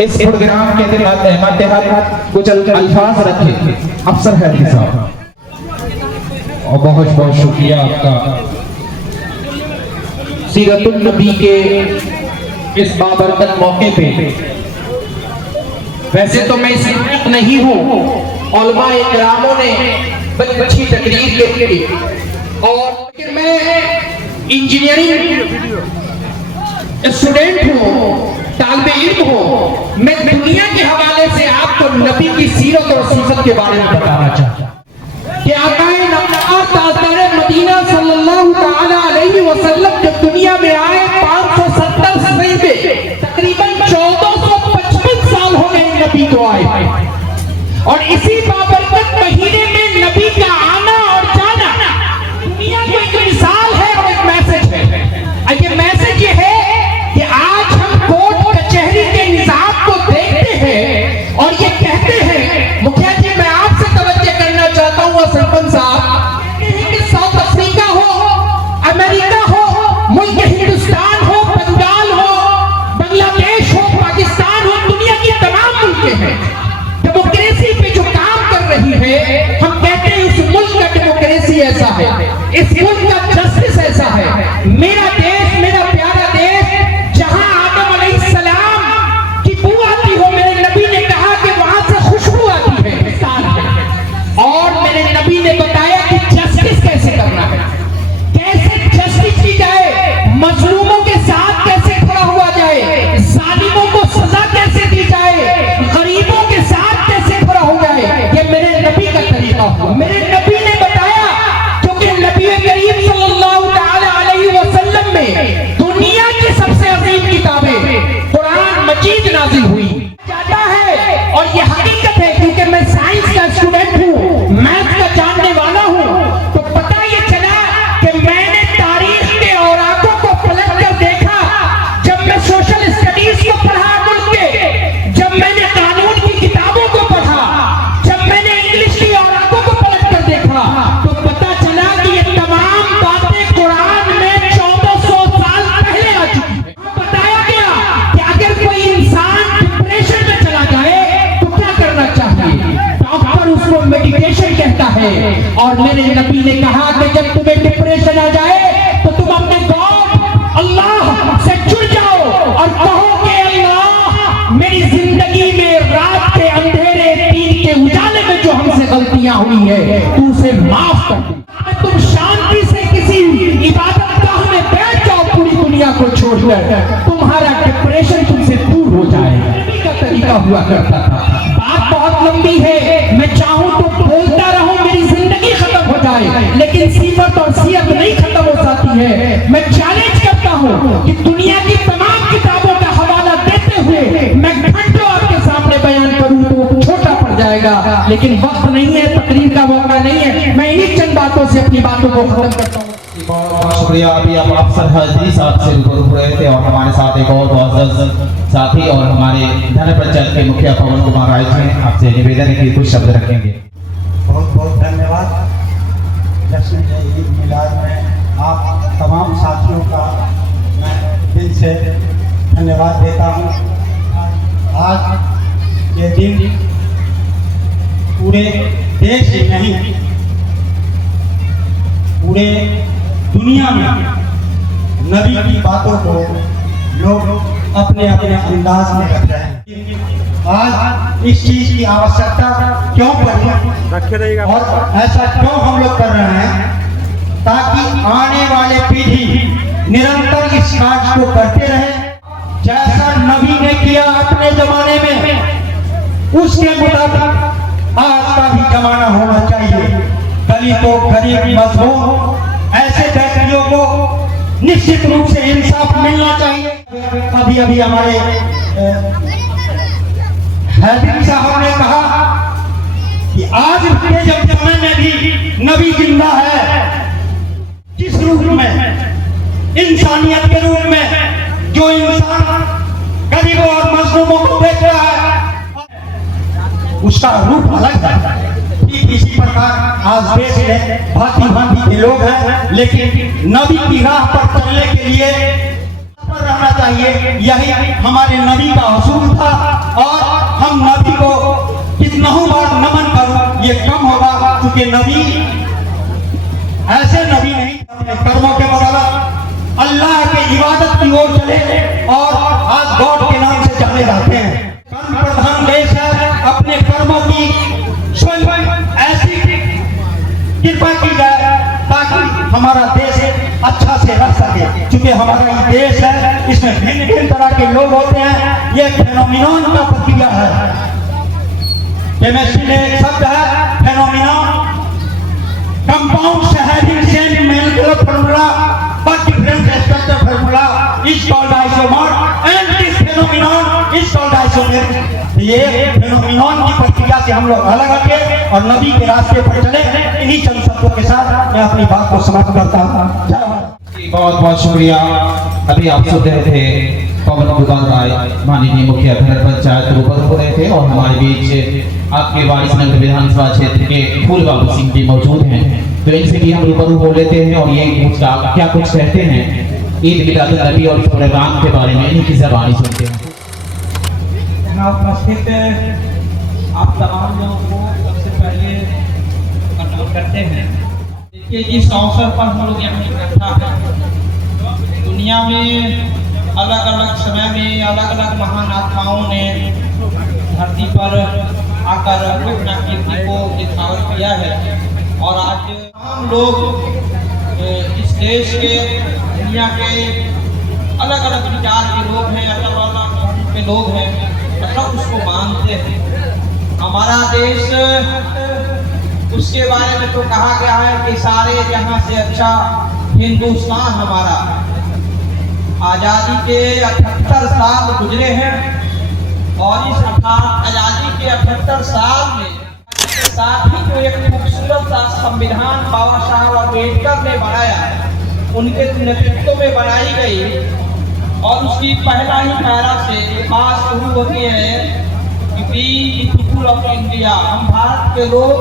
इस प्रोग्राम के तहत कुछ अल्फाज रखे। अफसर हैदरी साहब, और बहुत बहुत शुक्रिया आपका सीरतुल नबी के इस बाबरकत मौके पे। वैसे तो मैं इस लायक नहीं हूँ, उलमा इकरामों ने बड़ी अच्छी तकरीर की, और मैं इंजीनियरिंग स्टूडेंट हूँ, तालिबे इल्म हूँ। मैं दुनिया के हवाले से आपको नबी की सीरत और सिफत के बारे में बताना चाहता हूँ कि आकाए नामदार ताजदारे मदीना सल्लल्लाहु तआला अलैहि वसल्लम जब दुनिया में आए 570 सदी में तकरीबन 1455 साल हो गए नबी को आए, और इसी बाबरकत महीने में नबी का आना और जाना दुनिया को एक मिसाल है और एक मैसेज है। ये मैसेज ये है कि आज हम कोर्ट कचहरी के निजाम को देखते हैं और ये कहते हैं, मुखिया जी मैं आपसे तवज्जो करना चाहता हूँ सरपंच साहब, कि साउथ अफ्रीका हो, अमेरिका हो, मुल्क हिंदुस्तान हो, बंगाल हो, बांग्लादेश हो, पाकिस्तान हो, दुनिया की तमाम मुल्क हैं, डेमोक्रेसी पे जो काम कर रही है, हम कहते हैं इस मुल्क का डेमोक्रेसी ऐसा है, इस मुल्क का जस्टिस ऐसा है। मेरा देश, मेरा प्यारा देश, जहां आदम अलैहिस्सलाम की बू आती हो, मेरे नबी ने कहा कि वहां से खुशबू आती है, और मेरे नबी ने बताया कि जस्टिस कैसे करना है, कैसे जस्टिस की जाए, मजलूमों के साथ कैसे खड़ा हुआ जाए, जालिमों को सजा कैसे दी जाए, गरीबों के साथ कैसे खड़ा हो जाए। ये मेरे नबी का तरीका हुआ। मेरे नबी ने बताया, क्योंकि नबी करीम सल्लल्लाहु तआला अलैहि वसल्लम में दुनिया की सबसे अजीम किताबें कुरान मजीद नाज़िल हुई जाता है, और ये हकीकत है, क्योंकि मैं साइंस का स्टूडेंट हूँ, मैथ का जानने वाला हूँ, तो पता ये चला कि मैंने तारीख के औराकों को पलट कर देखा, जब मैं सोशल स्टडीज को पढ़ा मुल्क के, जब मैंने कानून की किताबों को पढ़ा, जब मैंने इंग्लिश की औराकों को पलट कर देखा, तो पता चला कि ये तमाम बातें कुरान में 1400 साल पहले आ चुकी है। बताया गया कि अगर कोई इंसान डिप्रेशन में चला जाए तो क्या करना चाहिए, डॉक्टर उसको मेडिटेशन कहता है, और मेरे नबी ने कहा कि जब तुम्हें डिप्रेशन आ जाए तो तुम अपने गॉड अल्लाह से जुड़ जाओ और कहो कि अल्लाह मेरी जिंदगी में रात के अंधेरे, दिन के उजाले में जो हमसे गलतियां हुई है तू उसे माफ कर दे। तुम शांति से किसी इबादतगाह में बैठ जाओ पूरी दुनिया को छोड़कर, तुम्हारा डिप्रेशन तुमसे दूर हो जाएगा। नबी का तरीका हुआ करता था। बात बहुत लंबी है, मैं चाहूं तो बोलता रहूं, मेरी जिंदगी खत्म हो जाए, लेकिन सीफत और सीयत नहीं खत्म हो जाती है। मैं चैलेंज करता हूं कि दुनिया की तमाम किताबों का हवाला देते हुए मैं घंटों आपके सामने बयान करूं तो छोटा पड़ जाएगा, लेकिन वक्त नहीं है, तकरीर का मौका नहीं है। मैं इन्हीं चंद बातों से अपनी बातों को खत्म करता हूँ। बहुत शुक्रिया। अभी आप अफसर हैदरी साहब से रूबरू हो रहे थे, और हमारे साथ एक और मुअज़्ज़ज़ साथी और हमारे धन पंचायत के मुखिया पवन कुमार राय जी, आपसे निवेदन है कि कुछ शब्द रखेंगे। बहुत बहुत धन्यवाद। जश्न ईद मिलाद में आप तमाम साथियों का मैं दिल से धन्यवाद देता हूँ। आज ये दिन पूरे देश ही नहीं, पूरे दुनिया में नबी की बातों को लोग अपने अपने अंदाज में रख रहे हैं। आज इस चीज की आवश्यकता क्यों पड़ी और ऐसा क्यों हम लोग कर रहे हैं, ताकि आने वाले पीढ़ी निरंतर इस काज को करते रहे, जैसा नबी ने किया अपने जमाने में, उसके मुताबिक आज का भी जमाना होना चाहिए। दलितों, गरीब, मजलूम ऐसे व्यक्तियों को निश्चित रूप से इंसाफ मिलना चाहिए। अभी अभी हमारे हैदरी साहब ने कहा कि आज के जब समय में भी नबी जिंदा है, किस रूप में, इंसानियत के रूप में, जो इंसान गरीबों और मजलूमों को देख रहा है उसका रूप अलग है। ठीक इसी प्रकार आज देश में भांति भांति के लोग हैं, लेकिन नबी की राह पर चलने के लिए पर रहना चाहिए। यही हमारे नबी का असूल था नबी ऐसे नबी नहीं अपने कर्मों के बदौलत अल्लाह के इबादत की ओर चले और आज गॉड के नाम से जाने जाते हैं। कर्म प्रधान देश है, अपने कर्मों की स्वयं ऐसी कृपा की जाए ताकि हमारा देश अच्छा से रह सके। क्योंकि हमारा ये देश है, इसमें भिन्न भिन्न तरह के लोग होते हैं। ये फेनोमिनॉन का प्रक्रिया है। केमिस्ट्री में एक शब्द है फेनोमिनॉन, कंपाउंड शहरी same molecular formula but different structure formula is called isomer and this phenomenon is called isomeric। ये फेनोमिनॉन की प्रक्रिया से हम लोग अलग हटे और नबी के रास्ते पर चले। इन्हीं चंद शब्दों के साथ मैं अपनी बात को समाप्त करता हूँ। जय भारत। बहुत बहुत शुक्रिया। अभी आप सुन रहे थे पवन कुमार राय, माननीय मुखिया धनर पंचायत रूपरपुर रहे थे, और हमारे बीच आपके वारिसनगर विधानसभा क्षेत्र के फूल बाबू सिंह जी मौजूद हैं। तो इनसे भी हम रूबरू हो लेते हैं और ये क्या कुछ कहते हैं ईद मिलाद नबी और इस प्रोग्राम के बारे में इन्हीं की ज़बानी सुनते हैं। यहाँ उपस्थित आप तमाम लोगों को सबसे पहले प्रणाम करते हैं। देखिए, जिस अवसर पर हम लोग यहाँ इकट्ठा हैं, दुनिया में अलग अलग समय में अलग अलग महान आत्माओं ने धरती पर आकर अपना कीर्ति को निखार किया है। और आज हम लोग इस देश के, दुनिया के अलग अलग विचार के लोग हैं, अलग अलग धर्म के लोग हैं, मतलब उसको मानते हैं। हमारा देश, उसके बारे में तो कहा गया है कि सारे जहां से अच्छा हिंदुस्तान हमारा। आज़ादी के 78 साल गुजरे हैं और इस आज़ादी के 78 साल में साथ ही जो एक खूबसूरत सा संविधान बाबा साहब अम्बेडकर ने बनाया, उनके नेतृत्व में बनाई गई, और उसकी पहला ही पैरा से बात शुरू होती है कि वी पीपुल ऑफ इंडिया, हम भारत के लोग,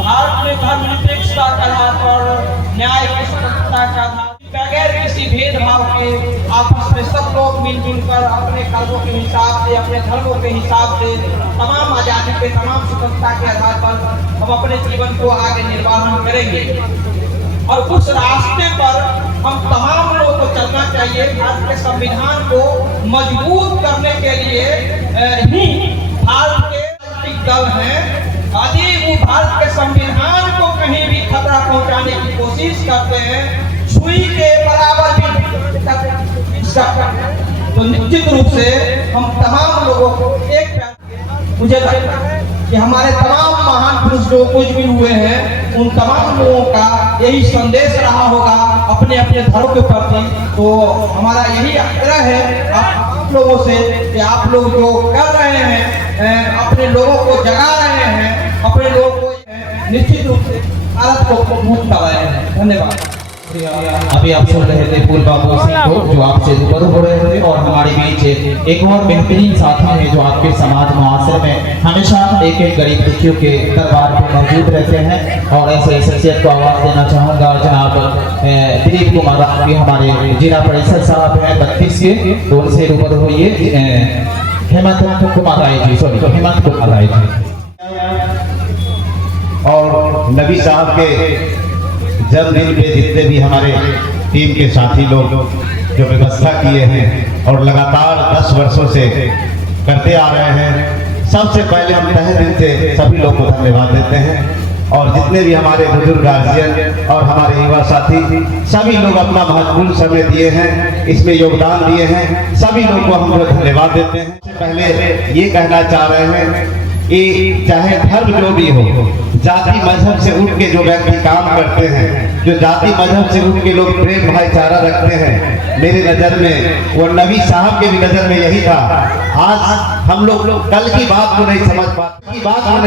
भारत में धर्मनिरपेक्षता के आधार पर, न्याय की स्वतंत्रता के आधार बगैर किसी भेदभाव के आपस में सब लोग मिलजुल कर अपने कर्मों के हिसाब से, अपने धर्मों के हिसाब से, तमाम आज़ादी के, तमाम स्वतंत्रता के आधार पर हम अपने जीवन को आगे निर्वाह करेंगे। और उस रास्ते पर हम तमाम लोगों को चलना चाहिए। भारत के संविधान को मजबूत करने के लिए ही भारत के राजनीतिक दल हैं। यदि वो भारत के संविधान को कहीं भी खतरा पहुंचाने की कोशिश करते हैं, सुई के बराबर भी तो निश्चित रूप से हम तमाम लोगों को एक, मुझे लगता है कि हमारे तमाम महान पुरुष जो कुछ भी हुए हैं, उन तमाम लोगों का यही संदेश रहा होगा अपने अपने धर्म के प्रति। तो हमारा यही आग्रह है आप लोगों से कि आप लोग जो कर रहे हैं, अपने लोगों को जगा रहे हैं, अपने लोगों को निश्चित रूप से भारत को मजबूत कर रहे हैं। धन्यवाद। अभी आप सुन रहे थे फूल बाबू सिंह को, जो आपसे रूबरू हो रहे थे, और हमारे बीच एक और बेहतरीन साथी है जो आपके समाज मुआसरे में हमेशा एक एक गरीब दुखियों के दरबार में मौजूद रहते हैं। और ऐसे शख्सियत को आवाज़ देना चाहूँगा जनाब दिलीप कुमार, हमारे जिला परिषद साहब हैं 32 के, तो उनसे रूबरू होइए। हेमंत कुमार राय जी, हेमंत कुमार राय जी। और नबी साहब के जन्मदिन पे जितने भी हमारे टीम के साथी लोग जो व्यवस्था किए हैं और लगातार 10 वर्षों से करते आ रहे हैं, सबसे पहले हम तहे दिल से सभी लोग को धन्यवाद देते हैं। और जितने भी हमारे बुजुर्ग गार्जियन और हमारे युवा साथी, सभी लोग अपना महत्वपूर्ण समय दिए हैं, इसमें योगदान दिए हैं, सभी लोग को हम लोग धन्यवाद देते हैं। पहले ये कहना चाह रहे हैं कि चाहे धर्म जो भी हो, जाति मजहब से उठ के जो व्यक्ति काम करते हैं, जो जाति मजहब से उठ के लोग प्रेम भाईचारा रखते हैं, मेरी नज़र में वो नबी साहब के भी नज़र में यही था। आज हम लोग कल की बात को नहीं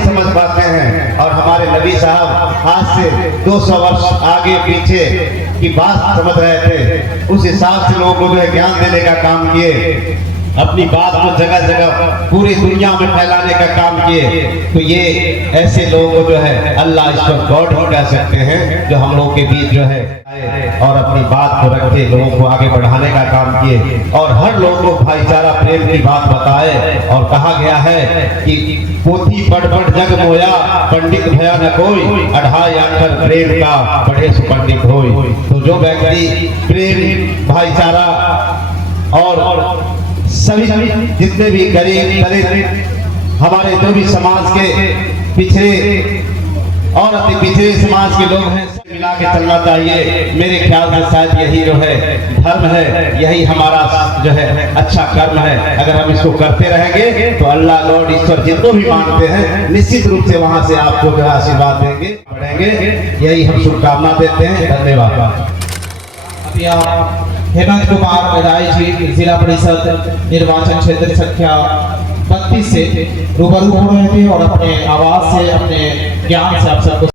समझ पाते हैं, और हमारे नबी साहब आज से 200 वर्ष आगे पीछे की बात समझ रहे थे। उस हिसाब से लोगों को जो है ज्ञान देने का काम किए। अपनी बात को जगह जगह पूरी दुनिया में फैलाने का काम किए, तो ये ऐसे लोगों को जो है अल्लाह ईश्वर गॉड ही कह सकते हैं, जो हम लोगों के बीच जो है और अपनी बात को रखे, लोगों को आगे बढ़ाने का काम किए और हर लोगों को भाईचारा प्रेम की बात बताए। और कहा गया है कि पोथी पढ़ पढ़ जग मोया, पंडित भया न कोई, अढ़ाई आखर प्रेम का बड़े सुपंडित होई। तो जो व्यक्ति प्रेम, भाईचारा और सभी जितने भी गरीब दलित हमारे जो भी समाज के पिछड़े और अति पिछड़े समाज के लोग हैं, सब मिला के चलना चाहिए। मेरे ख्याल में शायद यही जो है धर्म है, यही हमारा जो है अच्छा कर्म है। अगर हम इसको करते रहेंगे तो अल्लाह लॉर्ड ईश्वर जिनको भी मानते हैं निश्चित रूप से वहां से आपको जो है आशीर्वाद देंगे, बढ़ेंगे। यही हम शुभकामना देते हैं। धन्यवाद। अभी आप हेमंत कुमार राय जी जिला परिषद निर्वाचन क्षेत्र संख्या 32 से रूबरू हो रहे थे और अपने आवाज से, अपने ज्ञान से आप सबको